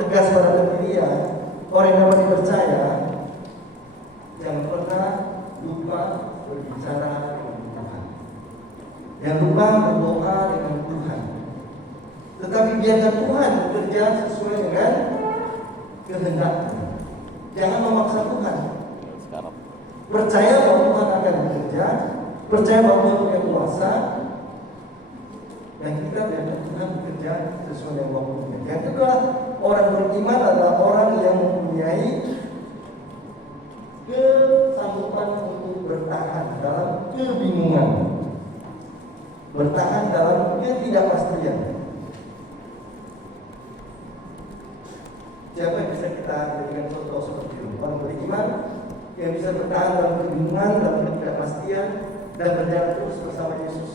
tegas pada pendirian, orang yang dapat dipercaya, yang pernah lupa berbicara dengan Tuhan, yang lupa berdoa dengan Tuhan. Tetapi biarkan Tuhan bekerja sesuai dengan kehendak-Nya. Jangan memaksa Tuhan. Percaya bahwa Tuhan akan bekerja, percaya bahwa Tuhan punya kuasa, dan kita biarkan Tuhan bekerja sesuai dengan waktunya. Yang kedua, orang beriman adalah orang yang mempunyai kesanggupan untuk bertahan dalam kebingungan, bertahan dalam ketidakpastian. Siapa yang bisa kita jadikan contoh seperti itu? Orang beriman yang bisa bertahan dalam kebingungan, dalam ketidakpastian, dan berjalan terus bersama Yesus.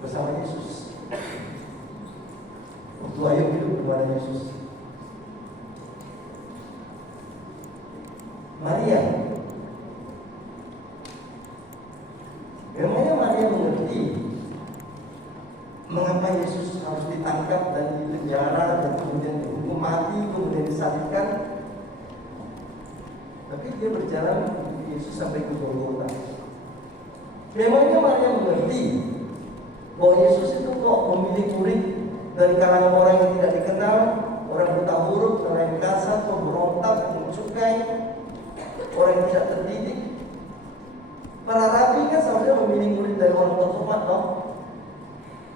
Bersama Yesus. Waktu Ayub hidup kepada Yesus. Maria. Memangnya Maria mengerti mengapa Yesus harus ditangkap dan dipenjara dan kemudian dihukum mati, kemudian disalibkan? Tapi dia berjalan mengikuti Yesus sampai ke Golgota. Memangnya Maria mengerti bahwa Yesus itu kok memilih murid dari kalangan orang yang tidak dikenal, orang buta huruf, orang yang kasar, pemberontak, mencukai, orang yang tidak terdidik. Para rabi kan seharusnya memilih murid dari orang terhormat, toh?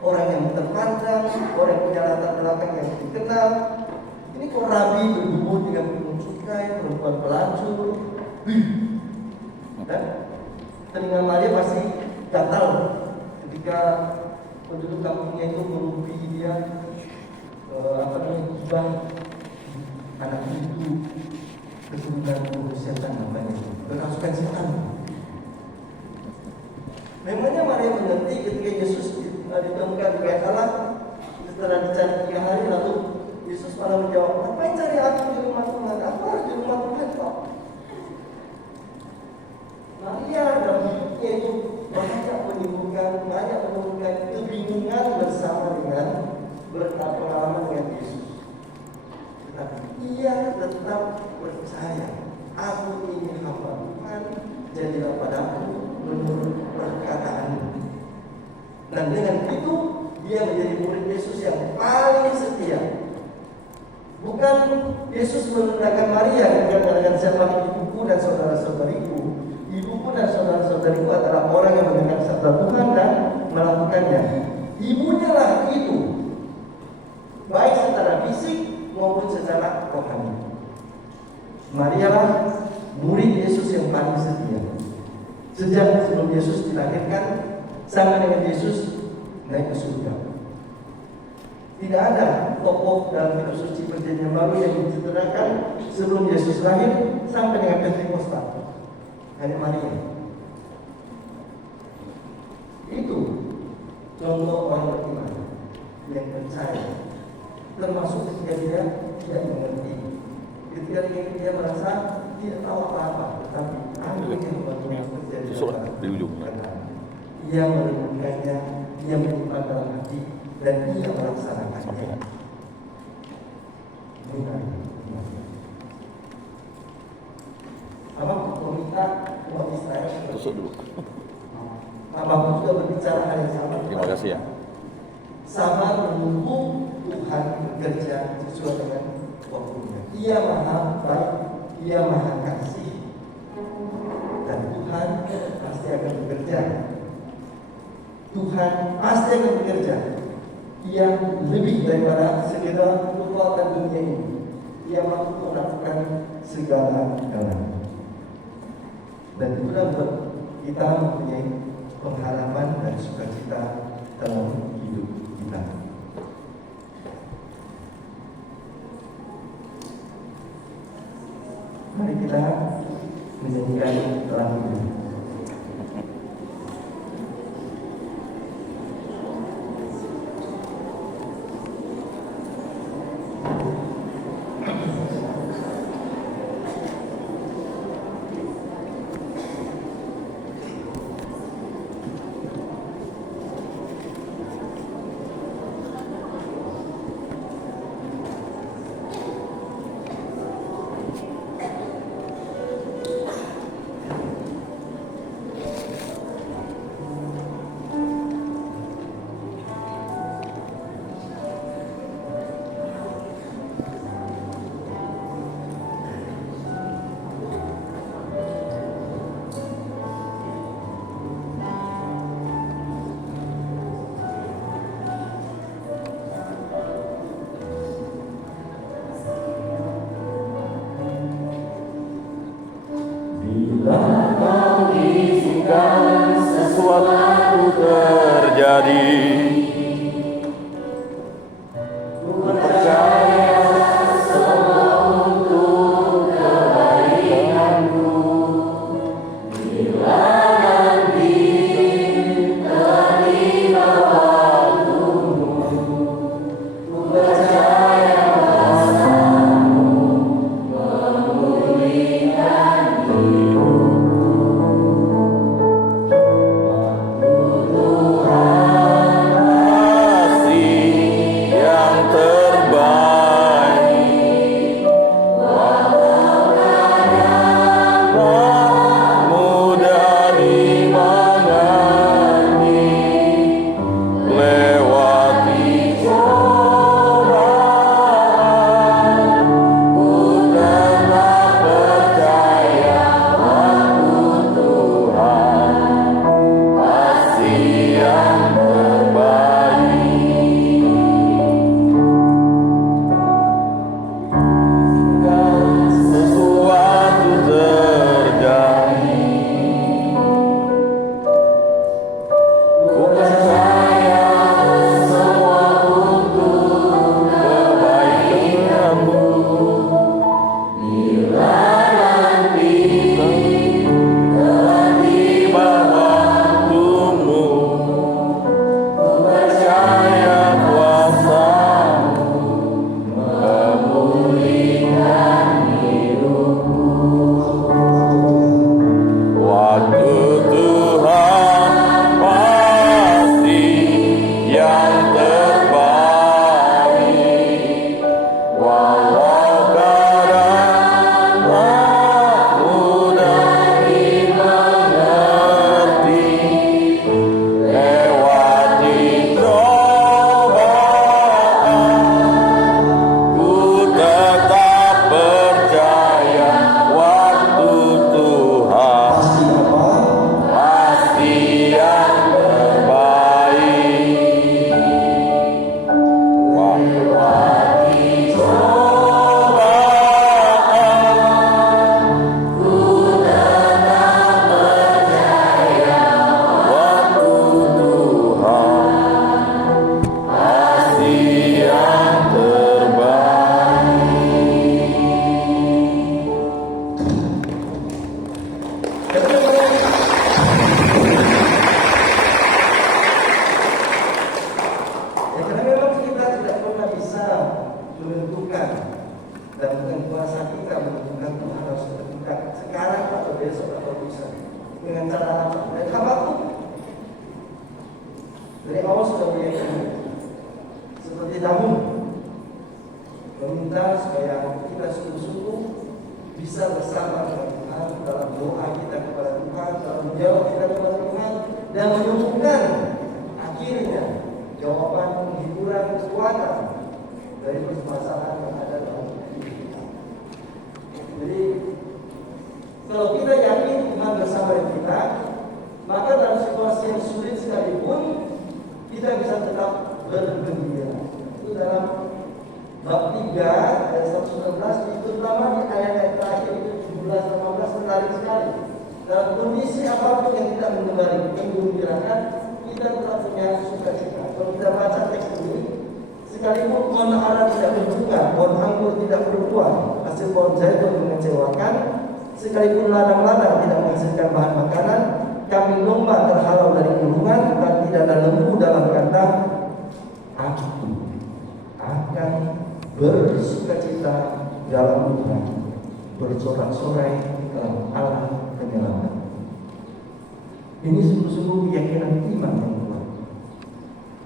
Orang yang terpandang, orang yang punya latar belakang yang dikenal. Ini kok rabi bergumul dengan mencukai, perempuan pelacur. Dan telinga Maria pasti gatal ketika penduduk kampungnya itu merumpi dia, gibah anak itu keturunan guru setan namanya, kerasukan setan. Memangnya Maria mengerti ketika Yesus ditemukan di bait Allah setelah dicari 3 hari, lalu Yesus malah menjawab, ngapain cari aku di rumah Tuhan? Aku harus di rumah Tuhan kok. Maria dalam hidupnya itu banyak menemukan kebingungan bersama dengan berpengalaman dengan Yesus. Tetapi ia tetap percaya, aku ini hamba Tuhan, jadilah padaku menurut perkataanmu. Dan dengan itu dia menjadi murid Yesus yang paling setia. Bukan Yesus menundukkan Maria dengan mengatakan, siapa ibuku dan saudara-saudariku. Ibuku dan saudara-saudariku adalah orang yang mendengar sabda Tuhan dan melakukannya. Ibunya lah itu, baik secara fisik maupun secara rohani. Maria lah murid Yesus yang paling setia. Sejak sebelum Yesus dilahirkan sampai dengan Yesus naik ke surga. Tidak ada tokoh dalam kitab suci perjanjian baru yang diceritakan sebelum Yesus lahir sampai dengan Pentakosta. Hanya Maria. Itu contoh orang beriman yang percaya, termasuk ketika dia tidak mengerti, ketika dia merasa tidak tahu apa-apa, tetapi aku yang membantu terjadi di ujungnya. Ia merenungkannya, ia menyimpan dalam hati, dan ia melaksanakannya. Apa meminta umat Israel? Tusuk dulu. Apa juga berbicara hal yang sama. Terima kasih ya. Sama menunggu Tuhan bekerja sesuai dengan waktunya. Ia maha baik, ia maha kasih, dan Tuhan pasti akan bekerja. Tuhan pasti akan bekerja yang lebih daripada sekedar kekuatan dunia ini. Ia mampu melakukan segala-galanya. Dan itulah buat kita mempunyai pengharapan dan sukacita dalam hidup kita. Mari kita menyanyikan lagu ini. terjadi. Ku percaya semua untuk kebaikanku. Bila nanti terima waktumu, ku percaya kuasa-Mu memulihkan hidupku. Tuhan kasih yang terbaik, walau kadang mudah dimengerti, lewati cobaan, ku tetap percaya waktu Tuhan pasti yang terbaik. Kan sesuatu terjadi, ku percaya semua untuk kebaikanmu. Bila nanti telah tiba waktumu, ku percaya kuasa-Mu memulihkan hidupku. Waktu Tuhan pasti yang terbaik, walau kadang tak mudah dimengerti, lewati cobaan, ku tetap percaya waktu Tuhan Pasti apa? pasti yang terbaik. Lewati cobaan, ku tetap percaya waktu Tuhan pasti yang terbaik. Ya, karena memang kita tidak pernah bisa menentukan, dan bukan kuasa kita menentukan Tuhan harus menentukan sekarang atau besok atau lusa dengan cara apa. Dan Habakuk dari awal sudah meyakini seperti Daud meminta supaya kita sungguh-sungguh bisa bersama dengan Tuhan dalam doa kita kepada Tuhan, dalam menjawab kita kepada Tuhan, dan menemukan akhirnya jawaban, penghiburan, kekuatan dari permasalahan yang ada dalam hidup kita. Jadi kalau kita yakin Tuhan bersama dengan kita, maka dalam situasi yang sulit sekalipun kita bisa tetap bergembira. Itu dalam bab 3 ayat 119, itu terutama di ayat-ayat terakhir itu 17-18 menarik sekali. Dalam kondisi apapun yang tidak menggembirakan, kita tetap punya sukacita. Kalau kita baca teks ini, sekalipun pohon ara tidak berbunga, pohon anggur tidak berbuah, hasil pohon zaitun mengecewakan, sekalipun ladang-ladang tidak menghasilkan bahan makanan, kambing domba terhalau dari gulungan, dan tidak ada lembu dalam kandang, aku akan bersukacita dalam Tuhan, bersorak-sorai dalam Allah penyelamat. Ini sungguh-sungguh keyakinan iman yang kuat.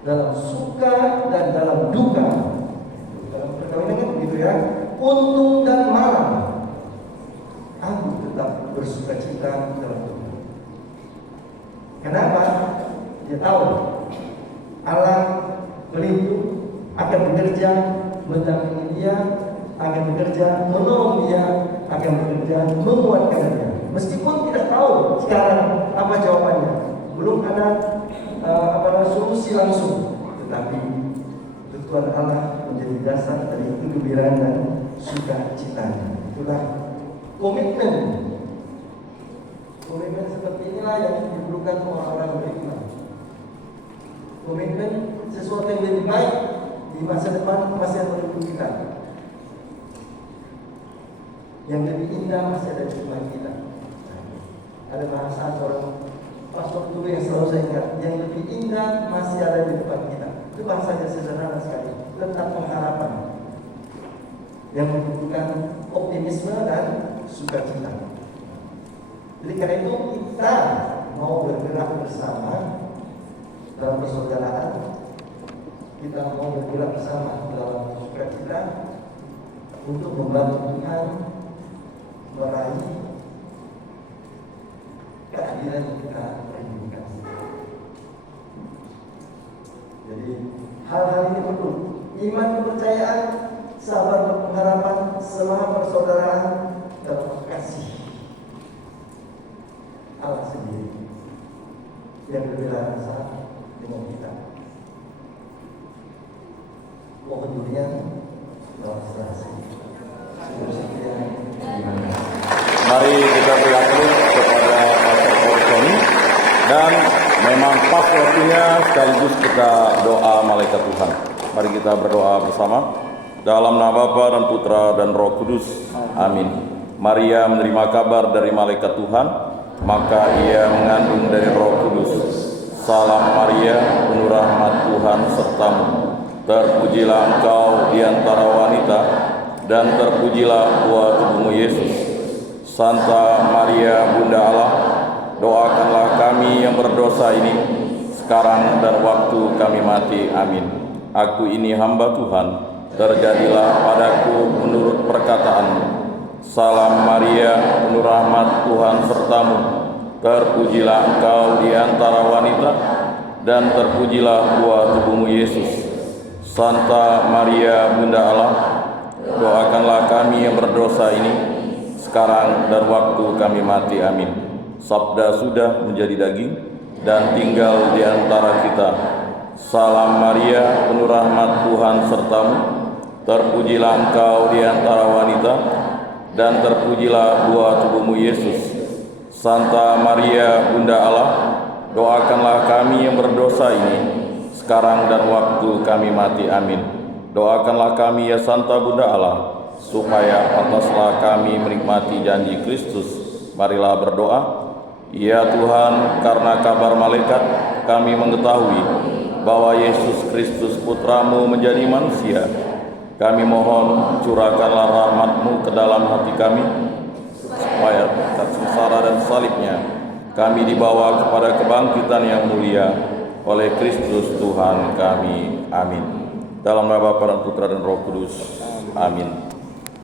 Dalam suka dan dalam duka, dalam perkawinan kan begitu ya, untung dan malam, aku tetap bersukacita dalam Tuhan. Kenapa? Dia tahu Allah pelindung, akan bekerja mendampingi dia, akan bekerja menolong dia, akan bekerja menguatkan dia. Meskipun tidak tahu sekarang apa jawabannya, belum ada solusi langsung, tetapi Tuhan Allah menjadi dasar dari kegembiraan dan sukacitanya. Itulah komitmen. Komitmen seperti inilah yang diperlukan orang-orang beriman Komitmen sesuatu yang lebih baik di masa depan masih ada menunggu kita. Yang lebih indah masih ada di depan kita. Ada bahasa seorang pastor dulu yang selalu saya ingat, yang lebih indah masih ada di depan kita. Itu bahasanya sederhana sekali, tentang pengharapan yang membutuhkan optimisme dan sukacita. Jadi karena itu kita mau bergerak bersama dalam persaudaraan, kita mau bergerak bersama dalam sukacita untuk membantu Tuhan meraih keadilan yang kita rindukan. Jadi hal-hal ini perlu iman, kepercayaan, sabar, dan pengharapan, semangat persaudaraan, dan kasih Allah sendiri yang berbeda rasa dengan kita. Mohon durian bahwa serasi Mari kita beri aplaus kepada Pastor Orson, dan memang pas waktunya sekaligus kita doa malaikat Tuhan. Mari kita berdoa bersama. Dalam nama Bapa dan Putra dan Roh Kudus. Amin. Maria menerima kabar dari malaikat Tuhan, maka ia mengandung dari Roh Kudus. Salam Maria, penuh rahmat Tuhan sertamu. Terpujilah engkau di antara wanita, dan terpujilah buah tubuhmu Yesus. Santa Maria Bunda Allah, doakanlah kami yang berdosa ini, sekarang dan waktu kami mati. Amin. Aku ini hamba Tuhan, terjadilah padaku menurut perkataanmu. Salam Maria, penuh rahmat Tuhan sertamu. Terpujilah engkau di antara wanita, dan terpujilah buah tubuhmu Yesus. Santa Maria Bunda Allah, doakanlah kami yang berdosa ini, sekarang dan waktu kami mati. Amin. Sabda sudah menjadi daging dan tinggal di antara kita. Salam Maria, penuh rahmat Tuhan sertamu. Terpujilah engkau di antara wanita, dan terpujilah buah tubuhmu Yesus. Santa Maria Bunda Allah, doakanlah kami yang berdosa ini, sekarang dan waktu kami mati. Amin. Doakanlah kami ya Santa Bunda Allah, supaya pantaslah kami menikmati janji Kristus. Marilah berdoa. Ya Tuhan, karena kabar malaikat kami mengetahui bahwa Yesus Kristus Putramu menjadi manusia. Kami mohon curahkanlah rahmat-Mu ke dalam hati kami, supaya berkat sengsara dan salibnya kami dibawa kepada kebangkitan yang mulia oleh Kristus Tuhan kami. Amin. Dalam nama Bapa dan Putra dan Roh Kudus. Amin.